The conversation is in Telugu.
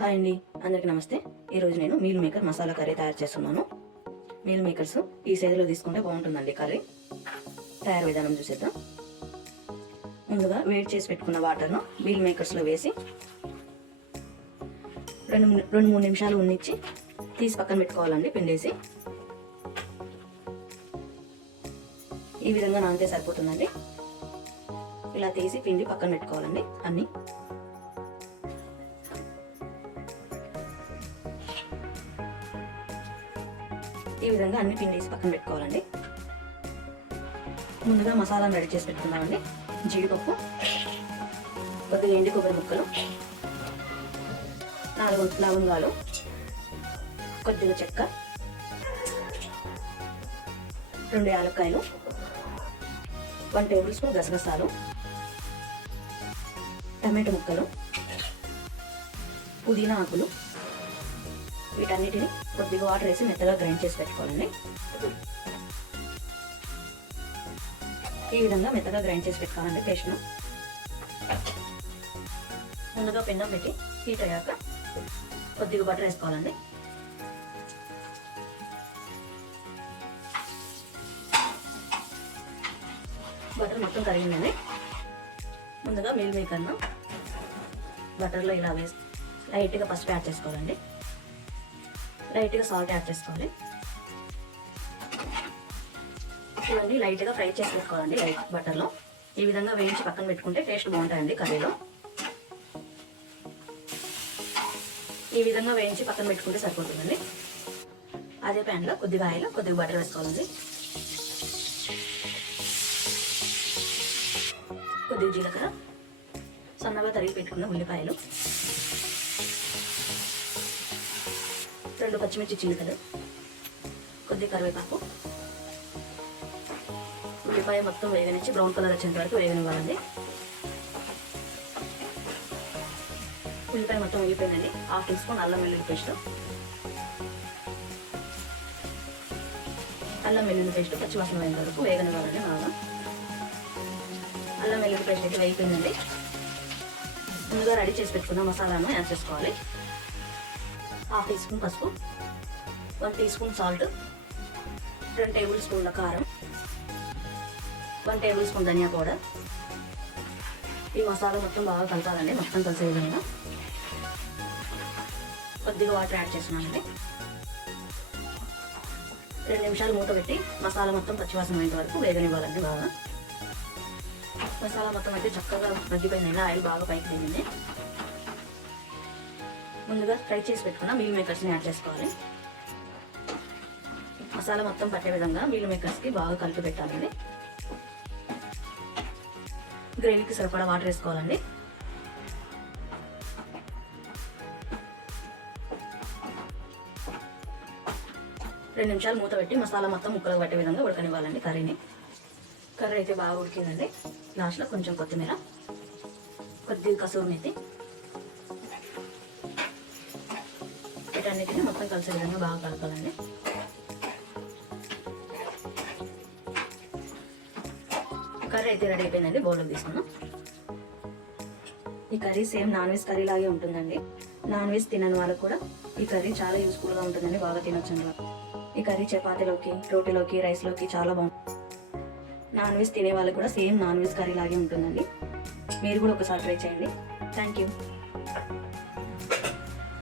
హాయ్ అండి. అందరికీ నమస్తే. ఈరోజు నేను మీల్ మేకర్ మసాలా కర్రీ తయారు చేస్తున్నాను. మీల్ మేకర్స్ ఈ సైజులో తీసుకుంటే బాగుంటుందండి కర్రీ. తయారు విధానం చూసేద్దాం. ముందుగా వేడి చేసి పెట్టుకున్న వాటర్ను మీల్ మేకర్స్లో వేసి రెండు రెండు మూడు నిమిషాలు ఉన్నిచ్చి తీసి పక్కన పెట్టుకోవాలండి పిండేసి. ఈ విధంగా నానితే సరిపోతుందండి. ఇలా తీసి పిండి పక్కన పెట్టుకోవాలండి అన్నీ. ఈ విధంగా అన్ని పిండేసి పక్కన పెట్టుకోవాలండి. ముందుగా మసాలాను రెడీ చేసి పెట్టుకుందామండి. జీడిపప్పు కొద్దిగా ఎండి కొబ్బరి ముక్కలు నాలుగు లవంగాలు కొద్దిగా చెక్క రెండు యాలక్కాయలు వన్ టేబుల్ స్పూన్ గసగసాలు టమాటో ముక్కలు పుదీనా ఆకులు వీటన్నిటిని కొద్దిగా వాటర్ వేసి మెత్తగా గ్రైండ్ చేసి పెట్టుకోవాలండి. ఈ విధంగా మెత్తగా గ్రైండ్ చేసి పెట్టుకోవాలండి పేస్ట్ను. ముందుగా పిండం పెట్టి హీట్ అయ్యాక కొద్దిగా బటర్ వేసుకోవాలండి. బటర్ మొత్తం కరిగిందండి. ముందుగా మీల్ మేకర్ను బటర్లో ఇలా వేసి లైట్గా పసుపు యాడ్ చేసుకోవాలండి. లైట్గా సాల్ట్ యాడ్ చేసుకోవాలి ఇవన్నీ లైట్గా ఫ్రై చేసి పెట్టుకోవాలండి లైట్ బటర్లో. ఈ విధంగా వేయించి పక్కన పెట్టుకుంటే టేస్ట్ బాగుంటాయండి కర్రీలో. ఈ విధంగా వేయించి పక్కన పెట్టుకుంటే సరిపోతుందండి. అదే ప్యాన్లో కొద్దిగా ఆయిల్ కొద్దిగా బటర్ వేసుకోవాలండి. కొద్దిగా జీలకర్ర సన్నగా తరిగి పెట్టుకున్న ఉల్లిపాయలు. రెండు పచ్చిమిర్చి చిలుకలు కొద్ది కరివేపాకు. ఉల్లిపాయ మొత్తం వేగనిచ్చి బ్రౌన్ కలర్ వచ్చేంత వరకు వేగనివ్వాలండి. ఉల్లిపాయ మొత్తం వేగిపోయిందండి. హాఫ్ టీ స్పూన్ అల్లం వెల్లుల్లి పేస్ట్. అల్లం వెల్లుల్లి పేస్ట్ పచ్చివాసన పోయేంత వరకు వేగనివ్వాలండి బాగా. అల్లం వెల్లుల్లి పేస్ట్ అయితే వేగిపోయిందండి. ముందుగా రెడీ చేసి పెట్టుకున్న మసాలాను యాడ్ చేసుకోవాలి. హాఫ్ టీ స్పూన్ పసుపు వన్ టీ స్పూన్ సాల్ట్ రెండు టేబుల్ స్పూన్ల కారం వన్ టేబుల్ స్పూన్ ధనియా పౌడర్. ఈ మసాలా మొత్తం బాగా కలపాలండి మొత్తం కలిసే విధంగా కొద్దిగా వాటర్ యాడ్ చేస్తున్నానండి. రెండు నిమిషాలు మూత పెట్టి మసాలా మొత్తం పచ్చివాసన అయ్యేంత వరకు వేగనివ్వాలండి బాగా. మసాలా మొత్తం అయితే చక్కగా మగ్గిపోయిందండి ఆయిల్ బాగా పైకి తిరిగింది ముందుగా ఫ్రై చేసి పెట్టుకున్న మీల్ మేకర్స్ని యాడ్ చేసుకోవాలి. మసాలా మొత్తం పట్టే విధంగా మీల్ మేకర్స్కి బాగా కలిపి పెట్టాలండి. గ్రేవీకి సరిపడా వాటర్ వేసుకోవాలండి. రెండు నిమిషాలు మూత పెట్టి మసాలా మొత్తం ముక్కలు పట్టే విధంగా ఉడకనివ్వాలండి కర్రీని. కర్రీ అయితే బాగా ఉడికిందండి. లాస్ట్లో కొంచెం కొత్తిమీర కొద్దిగా కసూరు మెత్తి వీటన్నిటిని మొత్తం కలిసే విధంగా బాగా కలపాలండి. కర్రీ అయితే రెడీ అయిపోయిందండి బౌల్లో తీసుకున్నాం ఈ curry same non veg curry లాగే ఉంటుందండి. నాన్ వెజ్ తినని వాళ్ళకు కూడా ఈ కర్రీ చాలా యూస్ఫుల్గా ఉంటుందండి బాగా తినొచ్చు ఈ కర్రీ చపాతీలోకి రోటీలోకి రైస్లోకి చాలా బాగుంటుంది నాన్ వెజ్ తినే వాళ్ళకి కూడా సేమ్ నాన్ వెజ్ కర్రీ లాగే ఉంటుందండి. మీరు కూడా ఒకసారి ట్రై చేయండి. Thank you.